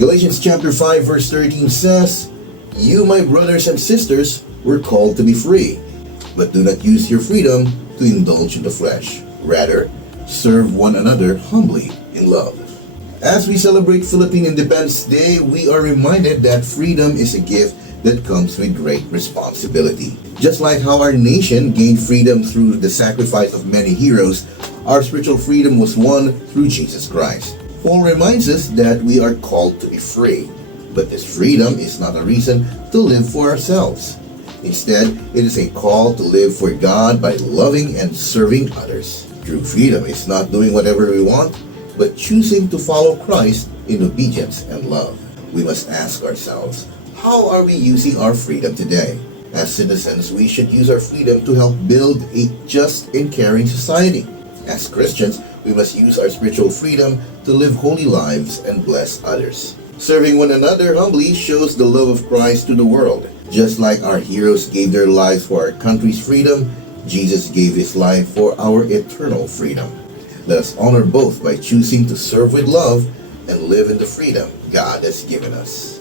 Galatians chapter 5 verse 13 says, "You, my brothers and sisters, were called to be free, but do not use your freedom to indulge in the flesh. Rather, serve one another humbly in love." As we celebrate Philippine Independence Day, we are reminded that freedom is a gift that comes with great responsibility. Just like how our nation gained freedom through the sacrifice of many heroes, our spiritual freedom was won through Jesus Christ. Paul reminds us that we are called to be free, but this freedom is not a reason to live for ourselves. Instead, it is a call to live for God by loving and serving others. True freedom is not doing whatever we want, but choosing to follow Christ in obedience and love. We must ask ourselves, how are we using our freedom today? As citizens, we should use our freedom to help build a just and caring society. As Christians, we must use our spiritual freedom to live holy lives and bless others. Serving one another humbly shows the love of Christ to the world. Just like our heroes gave their lives for our country's freedom, Jesus gave his life for our eternal freedom. Let us honor both by choosing to serve with love and live in the freedom God has given us.